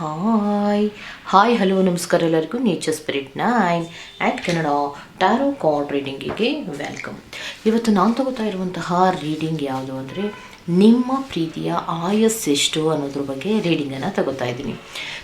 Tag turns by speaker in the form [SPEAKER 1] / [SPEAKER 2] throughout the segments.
[SPEAKER 1] Hi hi hello ನಮಸ್ಕಾರ ಎಲ್ಲರಿಗೂ. Nature spirit nine at Kannada tarot card ರೀಡಿಂಗಿಗೆ welcome ಇವತ್ತು ನಾನು ತಗೋತಾ ಇರುವಂತಹ ರೀಡಿಂಗ್ ಯಾವುದು ಅಂದರೆ ನಿಮ್ಮ ಪ್ರೀತಿಯ ಆಯಸ್ಸೆಷ್ಟು ಅನ್ನೋದ್ರ ಬಗ್ಗೆ ರೀಡಿಂಗನ್ನು ತಗೋತಾ ಇದ್ದೀನಿ.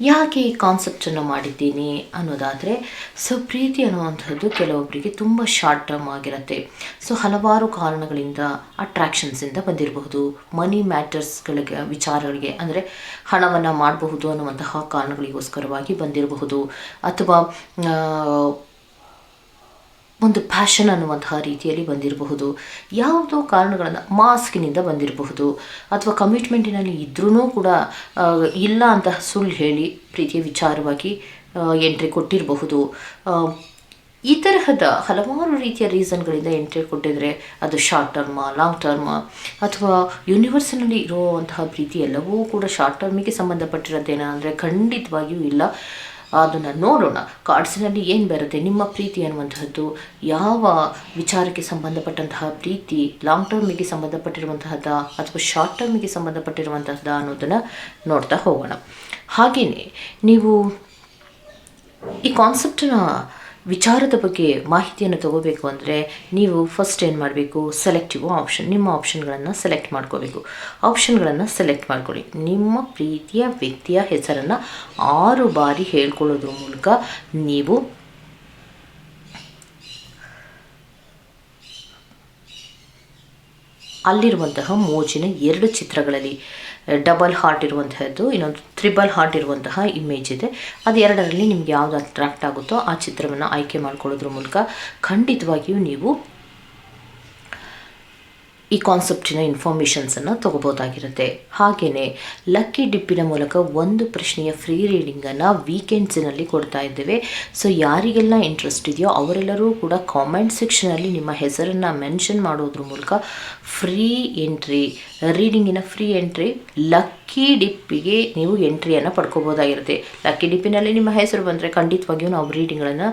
[SPEAKER 1] ಯಾಕೆ ಈ ಕಾನ್ಸೆಪ್ಟನ್ನು ಮಾಡಿದ್ದೀನಿ ಅನ್ನೋದಾದರೆ, ಸೊ ಪ್ರೀತಿ ಅನ್ನುವಂಥದ್ದು ಕೆಲವೊಬ್ಬರಿಗೆ ತುಂಬ ಶಾರ್ಟ್ ಟರ್ಮ್ ಆಗಿರುತ್ತೆ. ಸೊ ಹಲವಾರು ಕಾರಣಗಳಿಂದ ಅಟ್ರಾಕ್ಷನ್ಸಿಂದ ಬಂದಿರಬಹುದು. ಮನಿ ಮ್ಯಾಟರ್ಸ್ಗಳಿಗೆ ವಿಚಾರಗಳಿಗೆ, ಅಂದರೆ ಹಣವನ್ನು ಮಾಡಬಹುದು ಅನ್ನುವಂತಹ ಕಾರಣಗಳಿಗೋಸ್ಕರವಾಗಿ ಬಂದಿರಬಹುದು. ಅಥವಾ ಒಂದು ಪ್ಯಾಷನ್ ಅನ್ನುವಂತಹ ರೀತಿಯಲ್ಲಿ ಬಂದಿರಬಹುದು. ಯಾವುದೋ ಕಾರಣಗಳನ್ನು ಮಾಸ್ಕಿನಿಂದ ಬಂದಿರಬಹುದು. ಅಥವಾ ಕಮಿಟ್ಮೆಂಟಿನಲ್ಲಿ ಇದ್ರೂ ಕೂಡ ಇಲ್ಲ ಅಂತ ಸುಳ್ಳು ಹೇಳಿ ಪ್ರೀತಿಯ ವಿಚಾರವಾಗಿ ಎಂಟ್ರಿ ಕೊಟ್ಟಿರಬಹುದು. ಈ ತರಹದ ಹಲವಾರು ರೀತಿಯ ರೀಸನ್ಗಳಿಂದ ಎಂಟ್ರಿ ಕೊಟ್ಟಿದ್ರೆ ಅದು ಶಾರ್ಟ್ ಟರ್ಮ ಲಾಂಗ್ ಟರ್ಮ ಅಥವಾ ಯೂನಿವರ್ಸ್ನಲ್ಲಿ ಇರುವಂತಹ ಪ್ರೀತಿ ಎಲ್ಲವೂ ಕೂಡ ಶಾರ್ಟ್ ಟರ್ಮಿಗೆ ಸಂಬಂಧಪಟ್ಟಿರೋದೇನಂದರೆ ಖಂಡಿತವಾಗಿಯೂ ಇಲ್ಲ. ಅದನ್ನು ನೋಡೋಣ. ಕಾರ್ಡ್ಸಿನಲ್ಲಿ ಏನು ಬರುತ್ತೆ? ನಿಮ್ಮ ಪ್ರೀತಿ ಅನ್ನುವಂತಹದ್ದು, ಯಾವ ವಿಚಾರಕ್ಕೆ ಸಂಬಂಧಪಟ್ಟಂತಹ ಪ್ರೀತಿ ಲಾಂಗ್ ಟರ್ಮಿಗೆ ಸಂಬಂಧಪಟ್ಟಿರುವಂತಹದ್ದ, ಅಥವಾ ಶಾರ್ಟ್ ಟರ್ಮಿಗೆ ಸಂಬಂಧಪಟ್ಟಿರುವಂತಹದ್ದ ಅನ್ನೋದನ್ನು ನೋಡ್ತಾ ಹೋಗೋಣ. ಹಾಗೆಯೇ ನೀವು ಈ ಕಾನ್ಸೆಪ್ಟನ್ನ ವಿಚಾರದ ಬಗ್ಗೆ ಮಾಹಿತಿಯನ್ನು ತಗೋಬೇಕು ಅಂದರೆ ನೀವು ಫಸ್ಟ್ ಏನು ಮಾಡಬೇಕು? ಸೆಲೆಕ್ಟಿವ್ ಆಪ್ಷನ್ ನಿಮ್ಮ ಆಪ್ಷನ್ಗಳನ್ನು ಸೆಲೆಕ್ಟ್ ಮಾಡ್ಕೋಬೇಕು. ಆಪ್ಷನ್ಗಳನ್ನು ಸೆಲೆಕ್ಟ್ ಮಾಡ್ಕೊಳ್ಳಿ. ನಿಮ್ಮ ಪ್ರೀತಿಯ ವ್ಯಕ್ತಿಯ ಹೆಸರನ್ನು ಆರು ಬಾರಿ ಹೇಳ್ಕೊಳ್ಳೋದ್ರ ಮೂಲಕ ನೀವು ಅಲ್ಲಿರುವಂತಹ ಮೋಜಿನ ಎರಡು ಚಿತ್ರಗಳಲ್ಲಿ ಡಬಲ್ ಹಾರ್ಟ್ ಇರುವಂತಹದ್ದು, ಇನ್ನೊಂದು ತ್ರಿಬಲ್ ಹಾರ್ಟ್ ಇರುವಂತಹ ಇಮೇಜ್ ಇದೆ. ಅದು ಎರಡರಲ್ಲಿ ನಿಮ್ಗೆ ಯಾವ್ದು ಅಟ್ರಾಕ್ಟ್ ಆಗುತ್ತೋ ಆ ಚಿತ್ರವನ್ನು ಆಯ್ಕೆ ಮಾಡ್ಕೊಳ್ಳೋದ್ರ ಮೂಲಕ ಖಂಡಿತವಾಗಿಯೂ ನೀವು ಈ ಕಾನ್ಸೆಪ್ಟಿನ ಇನ್ಫಾರ್ಮೇಷನ್ಸನ್ನು ತಗೋಬೋದಾಗಿರುತ್ತೆ. ಹಾಗೆಯೇ ಲಕ್ಕಿ ಡಿಪ್ಪಿನ ಮೂಲಕ ಒಂದು ಪ್ರಶ್ನೆಯ ಫ್ರೀ ರೀಡಿಂಗನ್ನು ವೀಕೆಂಡ್ಸಿನಲ್ಲಿ ಕೊಡ್ತಾ ಇದ್ದೇವೆ. ಸೊ ಯಾರಿಗೆಲ್ಲ ಇಂಟ್ರೆಸ್ಟ್ ಇದೆಯೋ ಅವರೆಲ್ಲರೂ ಕೂಡ ಕಾಮೆಂಟ್ ಸೆಕ್ಷನಲ್ಲಿ ನಿಮ್ಮ ಹೆಸರನ್ನು ಮೆನ್ಷನ್ ಮಾಡೋದ್ರ ಮೂಲಕ ಫ್ರೀ ಎಂಟ್ರಿ ರೀಡಿಂಗಿನ ಫ್ರೀ ಎಂಟ್ರಿ ಲಕ್ಕಿ ಡಿಪ್ಪಿಗೆ ನೀವು ಎಂಟ್ರಿಯನ್ನು ಪಡ್ಕೋಬೋದಾಗಿರುತ್ತೆ. ಲಕ್ಕಿ ಡಿಪ್ಪಿನಲ್ಲಿ ನಿಮ್ಮ ಹೆಸರು ಬಂದರೆ ಖಂಡಿತವಾಗಿಯೂ ನಾವು ರೀಡಿಂಗ್ಗಳನ್ನು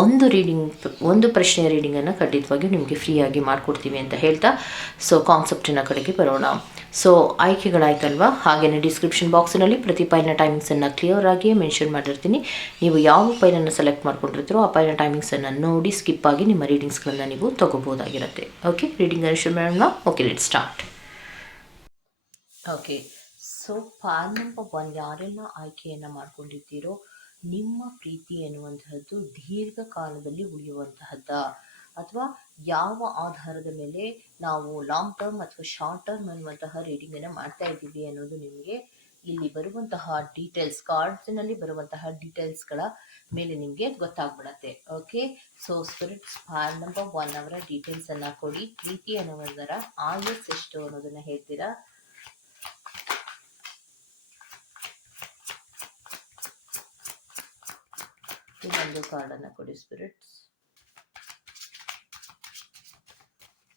[SPEAKER 1] ಒಂದು ರೀಡಿಂಗ್, ಒಂದು ಪ್ರಶ್ನೆಯ ರೀಡಿಂಗನ್ನು ಖಂಡಿತವಾಗಿಯೂ ನಿಮಗೆ ಫ್ರೀಯಾಗಿ ಮಾಡಿಕೊಡ್ತೀವಿ ಅಂತ ಹೇಳ್ತಾ, ಸೊ ಕಾನ್ಸೆಪ್ಟಿನ ಕಡೆಗೆ ಬರೋಣ. ಸೊ ಆಯ್ಕೆಗಳಾಯ್ತಲ್ವಾ? ಹಾಗೆಯೇ ಡಿಸ್ಕ್ರಿಪ್ಷನ್ ಬಾಕ್ಸಿನಲ್ಲಿ ಪ್ರತಿ ಪೈಲಿನ ಟೈಮಿಂಗ್ಸನ್ನು ಕ್ಲಿಯರ್ ಆಗಿ ಮೆನ್ಷನ್ ಮಾಡಿರ್ತೀನಿ. ನೀವು ಯಾವ ಪೈಲನ್ನು ಸೆಲೆಕ್ಟ್ ಮಾಡ್ಕೊಂಡಿರ್ತೀರೋ ಆ ಪೈನ ಟೈಮಿಂಗ್ಸನ್ನು ನೋಡಿ ಸ್ಕಿಪ್ ಆಗಿ ನಿಮ್ಮ ರೀಡಿಂಗ್ಸ್ಗಳನ್ನು ನೀವು ತಗೋಬೋದಾಗಿರುತ್ತೆ. ಓಕೆ ರೀಡಿಂಗ್ ಶುರು ಮಾಡೋಣ. Okay let start. Okay so for number one ಯಾರೆಲ್ಲ ಆಯ್ಕೆಯನ್ನು ಮಾಡಿಕೊಂಡಿದ್ದೀರೋ ನಿಮ್ಮ ಪ್ರೀತಿ ಎನ್ನುವಂತಹದ್ದು ದೀರ್ಘಕಾಲದಲ್ಲಿ ಉಳಿಯುವಂತಹದ್ದ. ಅಥವಾ ಯಾವ ಆಧಾರದ ಮೇಲೆ ನಾವು ಲಾಂಗ್ ಟರ್ಮ್ ಅಥವಾ ಶಾರ್ಟ್ ಟರ್ಮ್ ಅನ್ನುವಂತಹ ರೀಡಿಂಗನ್ನು ಮಾಡ್ತಾ ಇದ್ದೀವಿ ಅನ್ನೋದು ನಿಮಗೆ ಇಲ್ಲಿ ಬರುವಂತಹ ಡೀಟೇಲ್ಸ್ ಕಾರ್ಡ್ಸ್ನಲ್ಲಿ ಬರುವಂತಹ ಡೀಟೇಲ್ಸ್ಗಳ ಮೇಲೆ ನಿಮಗೆ ಗೊತ್ತಾಗ್ಬಿಡತ್ತೆ. Okay so spirits for number one ಅವರ ಡೀಟೇಲ್ಸನ್ನು ಕೊಡಿ. ಪ್ರೀತಿ ಅನ್ನೋದರ ಆಯಸ್ ಎಷ್ಟು ಅನ್ನೋದನ್ನು ಹೇಳ್ತೀರಾ? ಇನ್ನೊಂದು ಕಾರ್ಡನ್ನು ಕೊಡಿ ಸ್ಪಿರಿಟ್ಸ್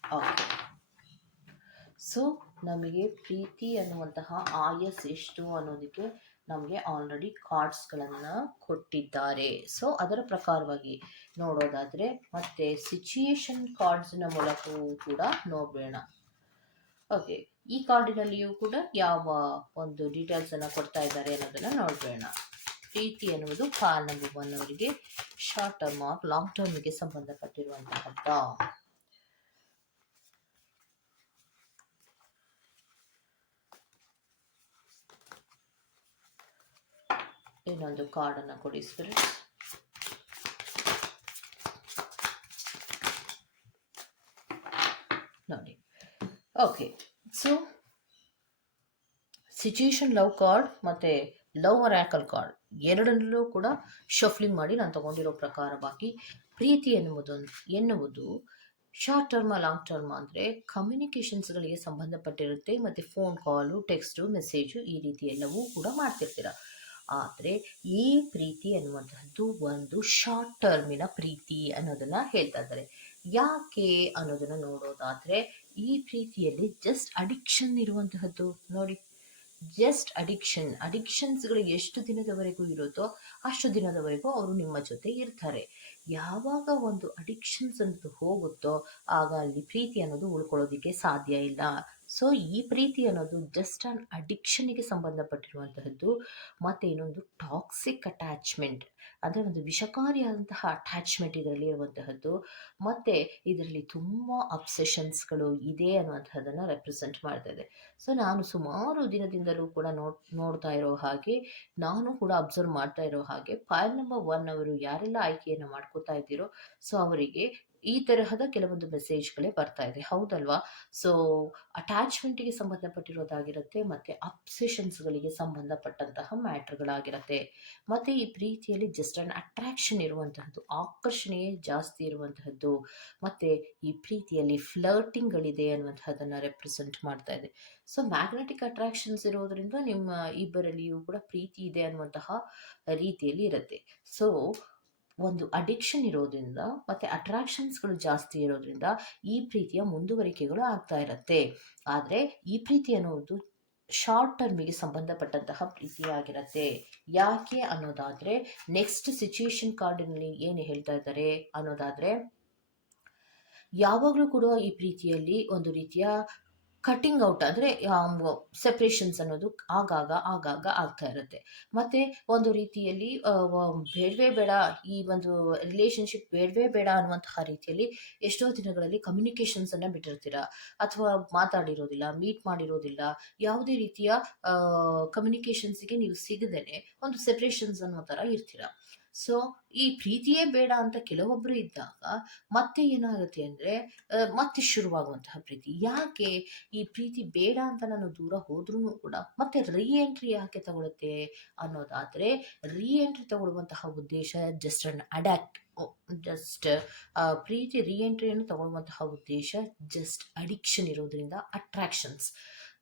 [SPEAKER 1] ಓಕೆ ಸೊ ನಮಗೆ ಪ್ರೀತಿ ಅನ್ನುವಂತಹ ಆಯಸ್ ಎಷ್ಟು ಅನ್ನೋದಕ್ಕೆ ನಮಗೆ ಆಲ್ರೆಡಿ ಕಾರ್ಡ್ಸ್ಗಳನ್ನು ಕೊಟ್ಟಿದ್ದಾರೆ. ಸೊ ಅದರ ಪ್ರಕಾರವಾಗಿ ನೋಡೋದಾದರೆ, ಮತ್ತೆ ಸಿಚುಯೇಷನ್ ಕಾರ್ಡ್ಸ್ನ ಮೂಲಕವೂ ಕೂಡ ನೋಡೋಣ ಓಕೆ ಈ ಕಾರ್ಡಿನಲ್ಲಿಯೂ ಕೂಡ ಯಾವ ಒಂದು ಡೀಟೇಲ್ಸನ್ನು ಕೊಡ್ತಾ ಇದ್ದಾರೆ ಅನ್ನೋದನ್ನು ನೋಡಬೇಡ. ಪ್ರೀತಿ ಎನ್ನುವುದು ಒನ್ ಅವರಿಗೆ ಶಾರ್ಟ್ ಟರ್ಮ್ ಆರ್ ಲಾಂಗ್ ಟರ್ಮಿಗೆ ಸಂಬಂಧಪಟ್ಟಿರುವಂತಹದ್ದ. ಇನ್ನೊಂದು ಕಾರ್ಡನ್ನು ಕೊಡಿ ಸ್ಪಿರಿಟ್ ನೋಡಿ. Okay so situation love card ಮತ್ತು ಲವ್ ಆ್ಯಕಲ್ ಕಾರ್ಡ್ ಎರಡರಲ್ಲೂ ಕೂಡ ಶಫ್ಲಿಂಗ್ ಮಾಡಿ ನಾನು ತಗೊಂಡಿರೋ ಪ್ರಕಾರವಾಗಿ ಪ್ರೀತಿ ಎನ್ನುವುದು ಎನ್ನುವುದು ಶಾರ್ಟ್ ಟರ್ಮ ಲಾಂಗ್ ಟರ್ಮ್ ಅಂದರೆ ಕಮ್ಯುನಿಕೇಷನ್ಸ್ಗಳಿಗೆ ಸಂಬಂಧಪಟ್ಟಿರುತ್ತೆ. ಮತ್ತು ಫೋನ್ ಕಾಲು ಟೆಕ್ಸ್ಟು ಮೆಸೇಜು ಈ ರೀತಿ ಎಲ್ಲವೂ ಕೂಡ ಮಾಡ್ತಿರ್ತೀರ. ಆದರೆ ಈ ಪ್ರೀತಿ ಅನ್ನುವಂತಹದ್ದು ಒಂದು ಶಾರ್ಟ್ ಟರ್ಮಿನ ಪ್ರೀತಿ ಅನ್ನೋದನ್ನು ಹೇಳ್ತಾ ಇದ್ದಾರೆ. ಯಾಕೆ ಅನ್ನೋದನ್ನು ನೋಡೋದಾದರೆ ಈ ಪ್ರೀತಿಯಲ್ಲಿ ಜಸ್ಟ್ ಅಡಿಕ್ಷನ್ ಇರುವಂತಹದ್ದು ನೋಡಿ. ಜಸ್ಟ್ ಅಡಿಕ್ಷನ್ ಅಡಿಕ್ಷನ್ಸ್ಗಳು ಎಷ್ಟು ದಿನದವರೆಗೂ ಇರುತ್ತೋ ಅಷ್ಟು ದಿನದವರೆಗೂ ಅವರು ನಿಮ್ಮ ಜೊತೆ ಇರ್ತಾರೆ. ಯಾವಾಗ ಒಂದು ಅಡಿಕ್ಷನ್ಸ್ ಅಂತ ಹೋಗುತ್ತೋ ಆಗ ಅಲ್ಲಿ ಪ್ರೀತಿ ಅನ್ನೋದು ಉಳ್ಕೊಳ್ಳೋದಿಕ್ಕೆ ಸಾಧ್ಯ ಇಲ್ಲ. ಸೊ ಈ ಪ್ರೀತಿ ಅನ್ನೋದು ಜಸ್ಟ್ ಆನ್ ಅಡಿಕ್ಷನ್ಗೆ ಸಂಬಂಧಪಟ್ಟಿರುವಂತಹದ್ದು. ಮತ್ತು ಇನ್ನೊಂದು ಟಾಕ್ಸಿಕ್ ಅಟ್ಯಾಚ್ಮೆಂಟ್ ಅಂದರೆ ಒಂದು ವಿಷಕಾರಿಯಾದಂತಹ ಅಟ್ಯಾಚ್ಮೆಂಟ್ ಇದರಲ್ಲಿ ಇರುವಂತಹದ್ದು. ಮತ್ತು ಇದರಲ್ಲಿ ತುಂಬ ಅಬ್ಸೆಷನ್ಸ್ಗಳು ಇದೆ ಅನ್ನುವಂಥದ್ದನ್ನು ರೆಪ್ರೆಸೆಂಟ್ ಮಾಡ್ತಾ ಇದೆ. ಸೊ ನಾನು ಸುಮಾರು ದಿನದಿಂದಲೂ ಕೂಡ ನೋಡ್, ನೋಡ್ತಾ ಇರೋ ಹಾಗೆ, ನಾನು ಕೂಡ ಅಬ್ಸರ್ವ್ ಮಾಡ್ತಾ ಇರೋ ಹಾಗೆ ಫೈಲ್ ನಂಬರ್ ಒನ್ ಅವರು ಯಾರೆಲ್ಲ ಆಯ್ಕೆಯನ್ನು ಮಾಡ್ಕೋತಾ ಇದ್ದೀರೋ ಸೊ ಅವರಿಗೆ ಈ ತರಹದ ಕೆಲವೊಂದು ಮೆಸೇಜ್ಗಳೇ ಬರ್ತಾ ಇದೆ. ಹೌದಲ್ವಾ? ಸೊ ಅಟ್ಯಾಚ್ಮೆಂಟ್ಗೆ ಸಂಬಂಧಪಟ್ಟಿರೋದಾಗಿರುತ್ತೆ, ಮತ್ತು ಅಪ್ಸೆಷನ್ಸ್ಗಳಿಗೆ ಸಂಬಂಧಪಟ್ಟಂತಹ ಮ್ಯಾಟ್ರ್ಗಳಾಗಿರುತ್ತೆ ಮತ್ತು ಈ ಪ್ರೀತಿಯಲ್ಲಿ ಜಸ್ಟ್ ಅನ್ ಅಟ್ರಾಕ್ಷನ್ ಇರುವಂತಹದ್ದು, ಆಕರ್ಷಣೆಯೇ ಜಾಸ್ತಿ ಇರುವಂತಹದ್ದು, ಮತ್ತು ಈ ಪ್ರೀತಿಯಲ್ಲಿ ಫ್ಲರ್ಟಿಂಗ್ಗಳಿದೆ ಅನ್ನುವಂಥದ್ದನ್ನು ರೆಪ್ರೆಸೆಂಟ್ ಮಾಡ್ತಾ ಇದೆ. ಸೊ ಮ್ಯಾಗ್ನೆಟಿಕ್ ಅಟ್ರಾಕ್ಷನ್ಸ್ ಇರೋದ್ರಿಂದ ನಿಮ್ಮ ಇಬ್ಬರಲ್ಲಿಯೂ ಕೂಡ ಪ್ರೀತಿ ಇದೆ ಅನ್ನುವಂತಹ ರೀತಿಯಲ್ಲಿ ಇರುತ್ತೆ. ಸೊ ಒಂದು ಅಡಿಕ್ಷನ್ ಇರೋದ್ರಿಂದ ಮತ್ತು ಅಟ್ರಾಕ್ಷನ್ಸ್ಗಳು ಜಾಸ್ತಿ ಇರೋದ್ರಿಂದ ಈ ಪ್ರೀತಿಯ ಮುಂದುವರಿಕೆಗಳು ಆಗ್ತಾ ಇರುತ್ತೆ. ಆದರೆ ಈ ಪ್ರೀತಿ ಅನ್ನೋದು ಶಾರ್ಟ್ ಟರ್ಮಿಗೆ ಸಂಬಂಧಪಟ್ಟಂತಹ ಪ್ರೀತಿಯಾಗಿರುತ್ತೆ ಯಾಕೆ ಅನ್ನೋದಾದರೆ ನೆಕ್ಸ್ಟ್ ಸಿಚುಯೇಷನ್ ಕಾರ್ಡಿನಲ್ಲಿ ಏನು ಹೇಳ್ತಾ ಇದ್ದಾರೆ ಅನ್ನೋದಾದರೆ ಯಾವಾಗಲೂ ಕೂಡ ಈ ಪ್ರೀತಿಯಲ್ಲಿ ಒಂದು ರೀತಿಯ ಕಟ್ಟಿಂಗ್ ಔಟ್ ಅಂದರೆ ಸೆಪ್ರೇಷನ್ಸ್ ಅನ್ನೋದು ಆಗಾಗ ಆಗಾಗ ಆಗ್ತಾ ಇರುತ್ತೆ. ಮತ್ತು ಒಂದು ರೀತಿಯಲ್ಲಿ ಬೇಡವೇ ಬೇಡ, ಈ ಒಂದು ರಿಲೇಷನ್ಶಿಪ್ ಬೇಡವೇ ಬೇಡ ಅನ್ನುವಂತಹ ರೀತಿಯಲ್ಲಿ ಎಷ್ಟೋ ದಿನಗಳಲ್ಲಿ ಕಮ್ಯುನಿಕೇಷನ್ಸನ್ನು ಬಿಟ್ಟಿರ್ತೀರ. ಅಥವಾ ಮಾತಾಡಿರೋದಿಲ್ಲ ಮೀಟ್ ಮಾಡಿರೋದಿಲ್ಲ, ಯಾವುದೇ ರೀತಿಯ ಕಮ್ಯುನಿಕೇಷನ್ಸಿಗೆ ನೀವು ಸಿಗದೇನೆ ಒಂದು ಸೆಪ್ರೇಷನ್ಸ್ ಅನ್ನೋ ಥರ ಇರ್ತೀರ. ಸೊ ಈ ಪ್ರೀತಿಯೇ ಬೇಡ ಅಂತ ಕೆಲವೊಬ್ಬರು ಇದ್ದಾಗ ಮತ್ತೆ ಏನಾಗುತ್ತೆ ಅಂದರೆ ಮತ್ತೆ ಶುರುವಾಗುವಂತಹ ಪ್ರೀತಿ. ಯಾಕೆ ಈ ಪ್ರೀತಿ ಬೇಡ ಅಂತ ನಾನು ದೂರ ಹೋದ್ರೂ ಕೂಡ ಮತ್ತೆ ರೀ ಎಂಟ್ರಿ ಯಾಕೆ ತಗೊಳುತ್ತೆ ಅನ್ನೋದಾದರೆ ರೀ ಎಂಟ್ರಿ ತಗೊಳ್ಳುವಂತಹ ಉದ್ದೇಶ ಜಸ್ಟ್ ಅನ್ ಅಡ್ಯಾಕ್ಟ್ ಜಸ್ಟ್ ಪ್ರೀತಿ ರೀ ಎಂಟ್ರಿಯನ್ನು ತಗೊಳ್ಳುವಂತಹ ಉದ್ದೇಶ ಜಸ್ಟ್ ಅಡಿಕ್ಷನ್ ಇರೋದ್ರಿಂದ ಅಟ್ರಾಕ್ಷನ್ಸ್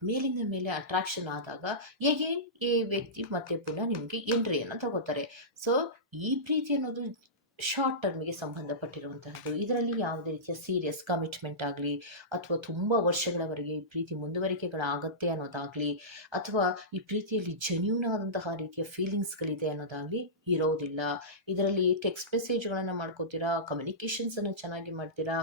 [SPEAKER 1] ಮೇಲಿಂದ ಮೇಲೆ ಅಟ್ರಾಕ್ಷನ್ ಆದಾಗ ಎಗೇನ್ ಈ ವ್ಯಕ್ತಿ ಮತ್ತೆ ಪುನಃ ನಿಮಗೆ ಎಂಟ್ರಿಯನ್ನು ತಗೋತಾರೆ. ಸೊ ಈ ಪ್ರೀತಿ ಅನ್ನೋದು ಶಾರ್ಟ್ ಟರ್ಮಿಗೆ ಸಂಬಂಧಪಟ್ಟಿರುವಂತಹದ್ದು. ಇದರಲ್ಲಿ ಯಾವುದೇ ರೀತಿಯ ಸೀರಿಯಸ್ ಕಮಿಟ್ಮೆಂಟ್ ಆಗಲಿ, ಅಥವಾ ತುಂಬ ವರ್ಷಗಳವರೆಗೆ ಈ ಪ್ರೀತಿ ಮುಂದುವರಿಕೆಗಳಾಗತ್ತೆ ಅನ್ನೋದಾಗಲಿ, ಅಥವಾ ಈ ಪ್ರೀತಿಯಲ್ಲಿ ಜೆನ್ಯೂನ್ ಆದಂತಹ ರೀತಿಯ ಫೀಲಿಂಗ್ಸ್ಗಳಿದೆ ಅನ್ನೋದಾಗಲಿ ಇರೋದಿಲ್ಲ. ಇದರಲ್ಲಿ ಟೆಕ್ಸ್ಟ್ ಮೆಸೇಜ್ಗಳನ್ನು ಮಾಡ್ಕೋತೀರಾ? ಕಮ್ಯುನಿಕೇಷನ್ಸನ್ನು ಚೆನ್ನಾಗಿ ಮಾಡ್ತೀರಾ?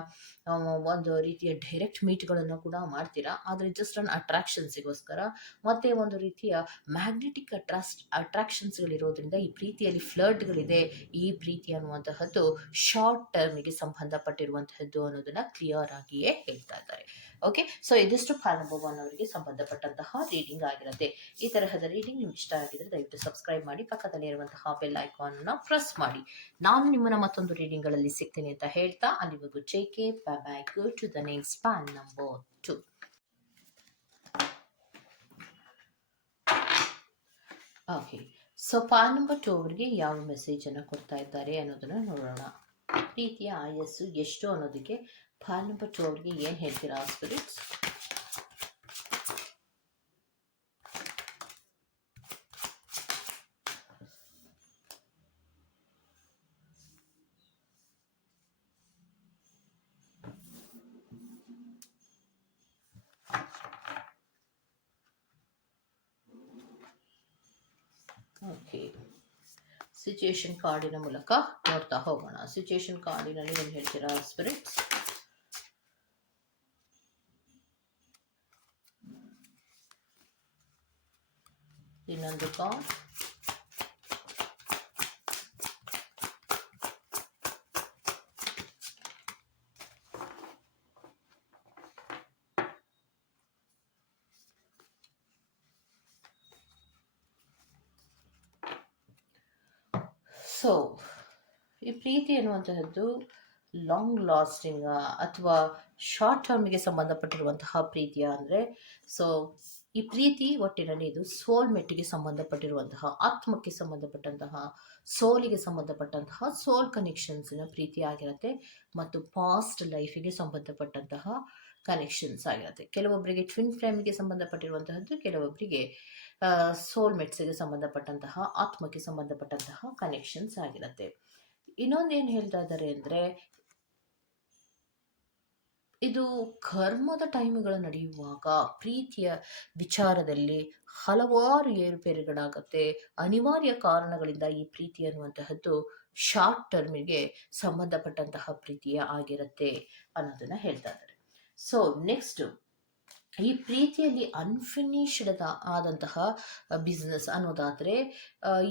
[SPEAKER 1] ಒಂದು ರೀತಿಯ ಡೈರೆಕ್ಟ್ ಮೀಟ್ಗಳನ್ನು ಕೂಡ ಮಾಡ್ತೀರಾ? ಆದರೆ ಜಸ್ಟ್ ಅನ್ ಅಟ್ರಾಕ್ಷನ್ಸಿಗೋಸ್ಕರ ಮತ್ತು ಒಂದು ರೀತಿಯ ಮ್ಯಾಗ್ನೆಟಿಕ್ ಅಟ್ರಾಸ್ಟ್ ಅಟ್ರಾಕ್ಷನ್ಸ್ಗಳಿರೋದ್ರಿಂದ ಈ ಪ್ರೀತಿಯಲ್ಲಿ ಫ್ಲರ್ಟ್ಗಳಿದೆ ಈ ಪ್ರೀತಿ ಅನ್ನುವಂತಹದ್ದು ಶಾರ್ಟ್ ಟರ್ಮಿಗೆ ಸಂಬಂಧಪಟ್ಟಿರುವಂತಹದ್ದು ಅನ್ನೋದನ್ನ ಕ್ಲಿಯರ್ ಆಗಿಯೇ ಹೇಳ್ತಾ ಇದ್ದಾರೆ. ಓಕೆ ಸೊ ಇದಿಷ್ಟು ಫಾಲ್ ನಂಬರ್ ಅವರಿಗೆ ಸಂಬಂಧಪಟ್ಟಂತಹ ರೀಡಿಂಗ್ ಆಗಿರುತ್ತೆ. ಈ ತರಹದ ರೀಡಿಂಗ್ ನಿಮ್ಗೆ ಇಷ್ಟ ಆಗಿದ್ರೆ ದಯವಿಟ್ಟು ಸಬ್ಸ್ಕ್ರೈಬ್ ಮಾಡಿ, ಪಕ್ಕದಲ್ಲಿ ಇರುವಂತಹ ಬೆಲ್ ಐಕಾನ್ ಅನ್ನ ಪ್ರೆಸ್ ಮಾಡಿ. ನಾನು ನಿಮ್ಮನ್ನ ಮತ್ತೊಂದು ರೀಡಿಂಗ್ಗಳಲ್ಲಿ ಸಿಗ್ತೀನಿ ಅಂತ ಹೇಳ್ತಾ, ಅಲ್ಲಿವರೆಗೂ J bye go to the next pile number two okay so pile number two ಅವರಿಗೆ ಯಾವ ಮೆಸೇಜನ್ನು ಕೊಡ್ತಾ ಇದ್ದಾರೆ ಅನ್ನೋದನ್ನು ನೋಡೋಣ. ಪ್ರೀತಿಯ ಆಯಸ್ಸು ಎಷ್ಟು ಅನ್ನೋದಕ್ಕೆ ಪಾನ್ ನಂಬರ್ ಟು ಅವರಿಗೆ ಏನು ಹೇಳ್ತೀರಾ ಸ್ಪಿರಿಟ್ಸ್ ಓಕೆ ಸಿಚುಯೇಷನ್ ಕಾರ್ಡಿನ ಮೂಲಕ ನೋಡ್ತಾ ಹೋಗೋಣ. ಸಿಚುಯೇಷನ್ ಕಾರ್ಡಿನಲ್ಲಿ ಏನು ಹೇಳ್ತೀರಾ ಸ್ಪಿರಿಟ್ಸ್ ಇನ್ನೊಂದು ಕಾರ್ಡ್ ಸೊ ಈ ಪ್ರೀತಿ ಅನ್ನುವಂತಹದ್ದು ಲಾಂಗ್ ಲಾಸ್ಟಿಂಗ್ ಅಥವಾ ಶಾರ್ಟ್ ಟರ್ಮ್ಗೆ ಸಂಬಂಧಪಟ್ಟಿರುವಂತಹ ಪ್ರೀತಿಯ ಅಂದರೆ ಸೊ ಈ ಪ್ರೀತಿ ಒಟ್ಟಿನಲ್ಲಿ ಇದು ಸೋಲ್ಮೆಟ್ಟಿಗೆ ಸಂಬಂಧಪಟ್ಟಿರುವಂತಹ, ಆತ್ಮಕ್ಕೆ ಸಂಬಂಧಪಟ್ಟಂತಹ, ಸೋಲಿಗೆ ಸಂಬಂಧಪಟ್ಟಂತಹ ಸೋಲ್ ಕನೆಕ್ಷನ್ಸಿನ ಪ್ರೀತಿ ಆಗಿರುತ್ತೆ ಮತ್ತು ಪಾಸ್ಟ್ ಲೈಫಿಗೆ ಸಂಬಂಧಪಟ್ಟಂತಹ ಕನೆಕ್ಷನ್ಸ್ ಆಗಿರುತ್ತೆ. ಕೆಲವೊಬ್ಬರಿಗೆ ಟ್ವಿನ್ ಫ್ಲೇಮಿಗೆ ಸಂಬಂಧಪಟ್ಟಿರುವಂತಹದ್ದು ಕೆಲವೊಬ್ಬರಿಗೆ ಸೋಲ್ಮೇಟ್ಸಿಗೆ ಸಂಬಂಧಪಟ್ಟಂತಹ, ಆತ್ಮಕ್ಕೆ ಸಂಬಂಧಪಟ್ಟಂತಹ ಕನೆಕ್ಷನ್ಸ್ ಆಗಿರುತ್ತೆ. ಇನ್ನೊಂದೇನು ಹೇಳ್ತಾ ಇದ್ದಾರೆ ಅಂದರೆ, ಇದು ಕರ್ಮದ ಟೈಮ್ಗಳು ನಡೆಯುವಾಗ ಪ್ರೀತಿಯ ವಿಚಾರದಲ್ಲಿ ಹಲವಾರು ಏರುಪೇರುಗಳಾಗತ್ತೆ. ಅನಿವಾರ್ಯ ಕಾರಣಗಳಿಂದ ಈ ಪ್ರೀತಿ ಅನ್ನುವಂತಹದ್ದು ಶಾರ್ಟ್ ಟರ್ಮಿಗೆ ಸಂಬಂಧಪಟ್ಟಂತಹ ಪ್ರೀತಿಯ ಆಗಿರುತ್ತೆ ಅನ್ನೋದನ್ನ ಹೇಳ್ತಾ ಇದ್ದಾರೆ ಸೊ ನೆಕ್ಸ್ಟ್ ಈ ಪ್ರೀತಿಯಲ್ಲಿ ಅನ್ಫಿನಿಶ್ಡ್ ಆದಂತಹ ಬಿಸ್ನೆಸ್ ಅನ್ನೋದಾದರೆ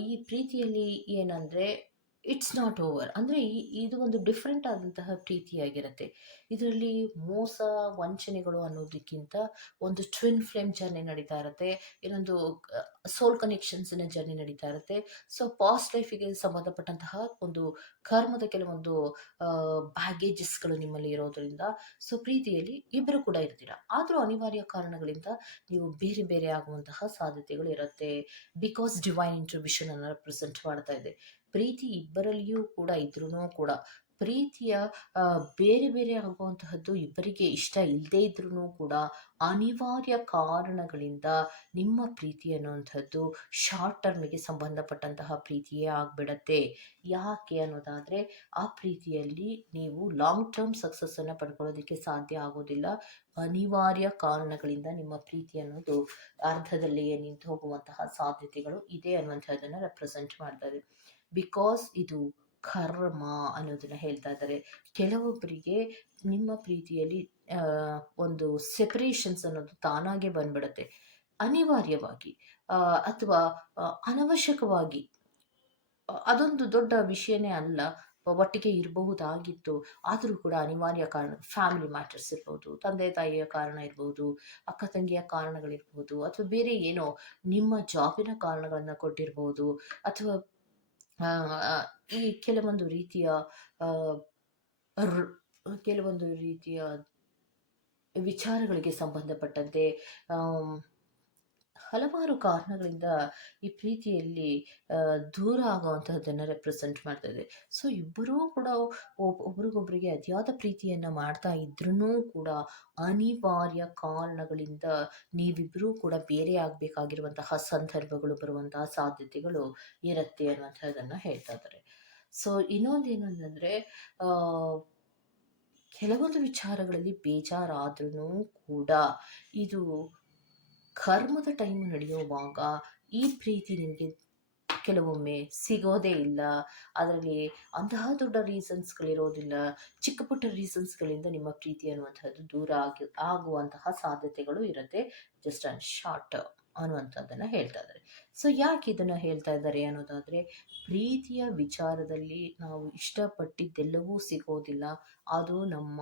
[SPEAKER 1] ಈ ಪ್ರೀತಿಯಲ್ಲಿ ಏನಂದ್ರೆ ಇಟ್ಸ್ ನಾಟ್ ಓವರ್ ಅಂದರೆ ಇದು ಒಂದು ಡಿಫ್ರೆಂಟ್ ಆದಂತಹ ಪ್ರೀತಿಯಾಗಿರುತ್ತೆ. ಇದರಲ್ಲಿ ಮೋಸ, ವಂಚನೆಗಳು ಅನ್ನೋದಕ್ಕಿಂತ ಒಂದು ಟ್ವಿನ್ ಫ್ಲೇಮ್ ಜರ್ನಿ ನಡೀತಾ ಇರುತ್ತೆ. ಇನ್ನೊಂದು ಸೋಲ್ ಕನೆಕ್ಷನ್ಸಿನ ಜರ್ನಿ ನಡೀತಾ ಇರುತ್ತೆ. ಸೊ ಪಾಸ್ಟ್ ಲೈಫಿಗೆ ಸಂಬಂಧಪಟ್ಟಂತಹ ಒಂದು ಕರ್ಮದ ಕೆಲವೊಂದು ಬ್ಯಾಗೇಜಸ್ಗಳು ನಿಮ್ಮಲ್ಲಿ ಇರೋದ್ರಿಂದ ಸೊ ಪ್ರೀತಿಯಲ್ಲಿ ಇಬ್ಬರು ಕೂಡ ಇರ್ತೀರಾ? ಆದರೂ ಅನಿವಾರ್ಯ ಕಾರಣಗಳಿಂದ ನೀವು ಬೇರೆ ಬೇರೆ ಆಗುವಂತಹ ಸಾಧ್ಯತೆಗಳು ಇರುತ್ತೆ. ಬಿಕಾಸ್ ಡಿವೈನ್ ಇಂಟ್ರಿಬ್ಯೂಷನ್ ಅನ್ನು ರೆಪ್ರೆಸೆಂಟ್ ಮಾಡ್ತಾ ಇದೆ. ಪ್ರೀತಿ ಇಬ್ಬರಲ್ಲಿಯೂ ಕೂಡ ಇದ್ರೂ ಕೂಡ. ಪ್ರೀತಿಯ ಬೇರೆ ಬೇರೆ ಆಗುವಂತಹದ್ದು ಇಬ್ಬರಿಗೆ ಇಷ್ಟ ಇಲ್ಲದೇ ಇದ್ರೂ ಕೂಡ ಅನಿವಾರ್ಯ ಕಾರಣಗಳಿಂದ ನಿಮ್ಮ ಪ್ರೀತಿ ಅನ್ನುವಂಥದ್ದು ಶಾರ್ಟ್ ಟರ್ಮಿಗೆ ಸಂಬಂಧಪಟ್ಟಂತಹ ಪ್ರೀತಿಯೇ ಆಗಿಬಿಡತ್ತೆ. ಯಾಕೆ ಅನ್ನೋದಾದರೆ, ಆ ಪ್ರೀತಿಯಲ್ಲಿ ನೀವು ಲಾಂಗ್ ಟರ್ಮ್ ಸಕ್ಸಸ್ಸನ್ನು ಪಡ್ಕೊಳ್ಳೋದಕ್ಕೆ ಸಾಧ್ಯ ಆಗೋದಿಲ್ಲ. ಅನಿವಾರ್ಯ ಕಾರಣಗಳಿಂದ ನಿಮ್ಮ ಪ್ರೀತಿ ಅನ್ನೋದು ಅರ್ಧದಲ್ಲಿಯೇ ನಿಂತು ಹೋಗುವಂತಹ ಸಾಧ್ಯತೆಗಳು ಇದೆ ಅನ್ನುವಂಥದ್ದನ್ನು ರೆಪ್ರೆಸೆಂಟ್ ಮಾಡ್ತಾರೆ. ಬಿಕಾಸ್ ಇದು ಕರ್ಮ ಅನ್ನೋದನ್ನ ಹೇಳ್ತಾ ಇದ್ದಾರೆ. ಕೆಲವೊಬ್ಬರಿಗೆ ನಿಮ್ಮ ಪ್ರೀತಿಯಲ್ಲಿ ಒಂದು ಸೆಪರೇಷನ್ಸ್ ಅನ್ನೋದು ತಾನಾಗೆ ಬಂದ್ಬಿಡುತ್ತೆ. ಅನಿವಾರ್ಯವಾಗಿ ಅಥವಾ ಅನವಶ್ಯಕವಾಗಿ. ಅದೊಂದು ದೊಡ್ಡ ವಿಷಯನೇ ಅಲ್ಲ, ಒಟ್ಟಿಗೆ ಇರಬಹುದಾಗಿತ್ತು. ಆದರೂ ಕೂಡ ಅನಿವಾರ್ಯ ಕಾರಣ ಫ್ಯಾಮಿಲಿ ಮ್ಯಾಟರ್ಸ್ ಇರ್ಬೋದು, ತಂದೆ ತಾಯಿಯ ಕಾರಣ ಇರ್ಬೋದು, ಅಕ್ಕ ತಂಗಿಯ ಕಾರಣಗಳಿರ್ಬೋದು, ಅಥವಾ ಬೇರೆ ಏನೋ ನಿಮ್ಮ ಜಾಬಿನ ಕಾರಣಗಳನ್ನು ಕೊಟ್ಟಿರ್ಬೋದು, ಅಥವಾ ಈ ಕೆಲವೊಂದು ರೀತಿಯ ಕೆಲವೊಂದು ರೀತಿಯ ವಿಚಾರಗಳಿಗೆ ಸಂಬಂಧಪಟ್ಟಂತೆ ಹಲವಾರು ಕಾರಣಗಳಿಂದ ಈ ಪ್ರೀತಿಯಲ್ಲಿ ದೂರ ಆಗುವಂತಹದ್ದನ್ನು ರೆಪ್ರೆಸೆಂಟ್ ಮಾಡ್ತಾ ಇದೆ ಸೊ, ಇಬ್ಬರೂ ಕೂಡ ಒಬ್, ಒಬ್ರಿಗೊಬ್ರಿಗೆ ಅತಿಯಾದ ಪ್ರೀತಿಯನ್ನು ಮಾಡ್ತಾ ಇದ್ರೂ ಕೂಡ ಅನಿವಾರ್ಯ ಕಾರಣಗಳಿಂದ ನೀವಿಬ್ಬರೂ ಕೂಡ ಬೇರೆ ಆಗಬೇಕಾಗಿರುವಂತಹ ಸಂದರ್ಭಗಳು ಬರುವಂತಹ ಸಾಧ್ಯತೆಗಳು ಇರುತ್ತೆ ಅನ್ನುವಂಥದ್ದನ್ನು ಹೇಳ್ತಾ ಇದ್ದಾರೆ. ಸೊ ಇನ್ನೊಂದೇನು ಅಂತಂದರೆ ಕೆಲವೊಂದು ವಿಚಾರಗಳಲ್ಲಿ ಬೇಜಾರಾದ್ರೂ ಕೂಡ ಇದು ಕರ್ಮದ ಟೈಮ್ ನಡೆಯುವಾಗ ಈ ಪ್ರೀತಿ ನಿಮಗೆ ಕೆಲವೊಮ್ಮೆ ಸಿಗೋದೇ ಇಲ್ಲ. ಅದರಲ್ಲಿ ಅಂತಹ ದೊಡ್ಡ ರೀಸನ್ಸ್ಗಳಿರೋದಿಲ್ಲ ಚಿಕ್ಕ ಪುಟ್ಟ ರೀಸನ್ಸ್ಗಳಿಂದ ನಿಮ್ಮ ಪ್ರೀತಿ ಅನ್ನುವಂಥದ್ದು ದೂರ ಆಗಿ, ಆಗುವಂತಹ ಸಾಧ್ಯತೆಗಳು ಇರುತ್ತೆ. ಜಸ್ಟ್ ಆ್ಯಂಡ್ ಶಾರ್ಟ್ ಅನ್ನುವಂಥದ್ದನ್ನು ಹೇಳ್ತಾ ಇದ್ದಾರೆ. ಸೊ ಯಾಕೆ ಇದನ್ನು ಹೇಳ್ತಾ ಇದ್ದಾರೆ ಅನ್ನೋದಾದರೆ, ಪ್ರೀತಿಯ ವಿಚಾರದಲ್ಲಿ ನಾವು ಇಷ್ಟಪಟ್ಟಿದ್ದೆಲ್ಲವೂ ಸಿಗೋದಿಲ್ಲ. ಅದು ನಮ್ಮ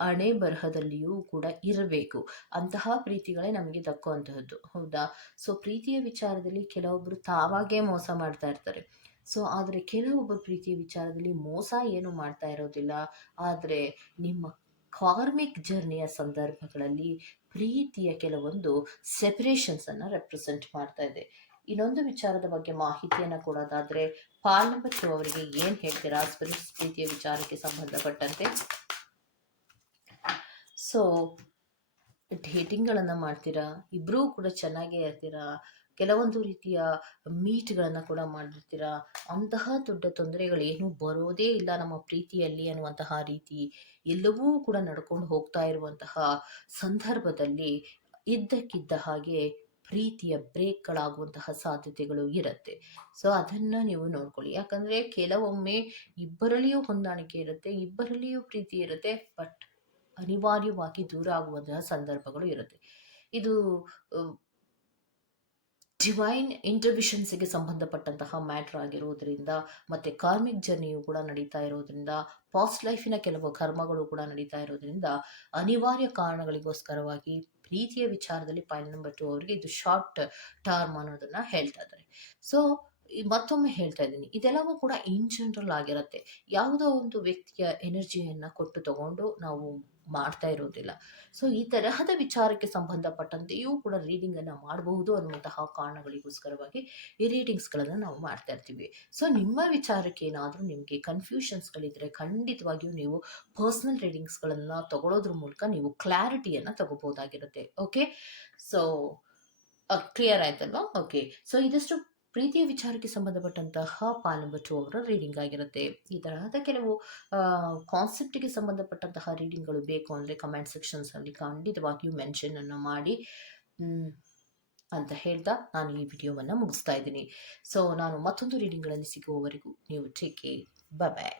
[SPEAKER 1] ಹಣೆ ಬರಹದಲ್ಲಿಯೂ ಕೂಡ ಇರಬೇಕು. ಅಂತಹ ಪ್ರೀತಿಗಳೇ ನಮಗೆ ದಕ್ಕುವಂತಹದ್ದು ಹೌದಾ? ಸೊ ಪ್ರೀತಿಯ ವಿಚಾರದಲ್ಲಿ ಕೆಲವೊಬ್ಬರು ತಾವಾಗೇ ಮೋಸ ಮಾಡ್ತಾ ಇರ್ತಾರೆ. ಸೊ ಆದರೆ ಕೆಲವೊಬ್ಬರು ಪ್ರೀತಿಯ ವಿಚಾರದಲ್ಲಿ ಮೋಸ ಏನು ಮಾಡ್ತಾ ಇರೋದಿಲ್ಲ. ಆದರೆ ನಿಮ್ಮ ಕಾರ್ಮಿಕ್ ಜರ್ನಿಯ ಸಂದರ್ಭಗಳಲ್ಲಿ ಪ್ರೀತಿಯ ಕೆಲವೊಂದು ಸೆಪರೇಷನ್ಸನ್ನು ರೆಪ್ರೆಸೆಂಟ್ ಮಾಡ್ತಾ ಇದೆ. ಇನ್ನೊಂದು ವಿಚಾರದ ಬಗ್ಗೆ ಮಾಹಿತಿಯನ್ನು ಕೊಡೋದಾದರೆ, ಪಾಲ್ ನಂಬರ್ ಅವರಿಗೆ ಏನು ಹೇಳ್ತೀರಾ? ಸ್ಪಿರಿಟ್ ಪ್ರೀತಿಯ ವಿಚಾರಕ್ಕೆ ಸಂಬಂಧಪಟ್ಟಂತೆ? ಸೊ ಡೇಟಿಂಗ್ಗಳನ್ನು ಮಾಡ್ತೀರಾ? ಇಬ್ಬರೂ ಕೂಡ ಚೆನ್ನಾಗೇ ಇರ್ತೀರಾ? ಕೆಲವೊಂದು ರೀತಿಯ ಮೀಟ್ಗಳನ್ನು ಕೂಡ ಮಾಡಿರ್ತೀರಾ? ಅಂತಹ ದೊಡ್ಡ ತೊಂದರೆಗಳೇನು ಬರೋದೇ ಇಲ್ಲ ನಮ್ಮ ಪ್ರೀತಿಯಲ್ಲಿ ಅನ್ನುವಂತಹ ರೀತಿ ಎಲ್ಲವೂ ಕೂಡ ನಡ್ಕೊಂಡು ಹೋಗ್ತಾ ಇರುವಂತಹ ಸಂದರ್ಭದಲ್ಲಿ ಇದ್ದಕ್ಕಿದ್ದ ಹಾಗೆ ಪ್ರೀತಿಯ ಬ್ರೇಕ್ಗಳಾಗುವಂತಹ ಸಾಧ್ಯತೆಗಳು ಇರುತ್ತೆ. ಸೊ ಅದನ್ನು ನೀವು ನೋಡ್ಕೊಳ್ಳಿ. ಯಾಕಂದರೆ ಕೆಲವೊಮ್ಮೆ ಇಬ್ಬರಲ್ಲಿಯೂ ಹೊಂದಾಣಿಕೆ ಇರುತ್ತೆ, ಇಬ್ಬರಲ್ಲಿಯೂ ಪ್ರೀತಿ ಇರುತ್ತೆ, ಬಟ್ ಅನಿವಾರ್ಯವಾಗಿ ದೂರ ಆಗುವಂತಹ ಸಂದರ್ಭಗಳು ಇರುತ್ತೆ. ಇದು ಡಿವೈನ್ ಇಂಟರ್ವಿಷನ್ಸ್ಗೆ ಸಂಬಂಧಪಟ್ಟಂತಹ ಮ್ಯಾಟ್ರ್ ಆಗಿರೋದ್ರಿಂದ ಮತ್ತು ಕಾರ್ಮಿಕ್ ಜರ್ನಿಯು ಕೂಡ ನಡೀತಾ ಇರೋದ್ರಿಂದ, ಪಾಸ್ಟ್ ಲೈಫಿನ ಕೆಲವು ಕರ್ಮಗಳು ಕೂಡ ನಡೀತಾ ಇರೋದ್ರಿಂದ ಅನಿವಾರ್ಯ ಕಾರಣಗಳಿಗೋಸ್ಕರವಾಗಿ ಪ್ರೀತಿಯ ವಿಚಾರದಲ್ಲಿ ಪಾಯಿಂಟ್ ನಂಬರ್ ಟು ಅವರಿಗೆ ಇದು ಶಾರ್ಟ್ ಟರ್ಮ್ ಅನ್ನೋದನ್ನ ಹೇಳ್ತಾ ಇದ್ದಾರೆ. ಸೊ ಮತ್ತೊಮ್ಮೆ ಹೇಳ್ತಾ ಇದ್ದೀನಿ. ಇದೆಲ್ಲವೂ ಕೂಡ ಇನ್ ಜನರಲ್ ಆಗಿರುತ್ತೆ. ಯಾವುದೋ ಒಂದು ವ್ಯಕ್ತಿಯ ಎನರ್ಜಿಯನ್ನು ಕೊಟ್ಟು ತಗೊಂಡು ನಾವು ಮಾಡ್ತಾ ಇರೋದಿಲ್ಲ. ಸೊ ಈ ತರಹದ ವಿಚಾರಕ್ಕೆ ಸಂಬಂಧಪಟ್ಟಂತೆಯೂ ಕೂಡ ರೀಡಿಂಗನ್ನು ಮಾಡಬಹುದು ಅನ್ನುವಂತಹ ಕಾರಣಗಳಿಗೋಸ್ಕರವಾಗಿ ಈ ರೀಡಿಂಗ್ಸ್ಗಳನ್ನು ನಾವು ಮಾಡ್ತಾ ಇರ್ತೀವಿ. ಸೊ ನಿಮ್ಮ ವಿಚಾರಕ್ಕೆ ಏನಾದರೂ ನಿಮಗೆ ಕನ್ಫ್ಯೂಷನ್ಸ್ಗಳಿದ್ದರೆ ಖಂಡಿತವಾಗಿಯೂ ನೀವು ಪರ್ಸ್ನಲ್ ರೀಡಿಂಗ್ಸ್ಗಳನ್ನು ತಗೊಳ್ಳೋದ್ರ ಮೂಲಕ ನೀವು ಕ್ಲಾರಿಟಿಯನ್ನು ತಗೋಬಹುದಾಗಿರುತ್ತೆ. ಓಕೆ ಸೊ ಕ್ಲಿಯರ್ ಆಯ್ತಲ್ವಾ? ಓಕೆ ಸೊ ಇದಿಷ್ಟು ಪ್ರೀತಿಯ ವಿಚಾರಕ್ಕೆ ಸಂಬಂಧಪಟ್ಟಂತಹ ಪಾಲ್ ನಂಬರ್ ಟು ಅವರ ರೀಡಿಂಗ್ ಆಗಿರುತ್ತೆ. ಈ ತರಹದ ಕೆಲವು ಕಾನ್ಸೆಪ್ಟಿಗೆ ಸಂಬಂಧಪಟ್ಟಂತಹ ರೀಡಿಂಗ್ಗಳು ಬೇಕು ಅಂದರೆ ಕಮೆಂಟ್ ಸೆಕ್ಷನ್ಸಲ್ಲಿ ಖಂಡಿತವಾಗಿಯೂ ಮೆನ್ಷನನ್ನು ಮಾಡಿ ಅಂತ ಹೇಳ್ತಾ ನಾನು ಈ ವಿಡಿಯೋವನ್ನು ಮುಗಿಸ್ತಾ ಇದ್ದೀನಿ. ಸೊ ನಾನು ಮತ್ತೊಂದು ರೀಡಿಂಗ್ಗಳಲ್ಲಿ ಸಿಗುವವರೆಗೂ ನೀವು ಟೇಕ್ ಕೇರ್ ಬಾಯ್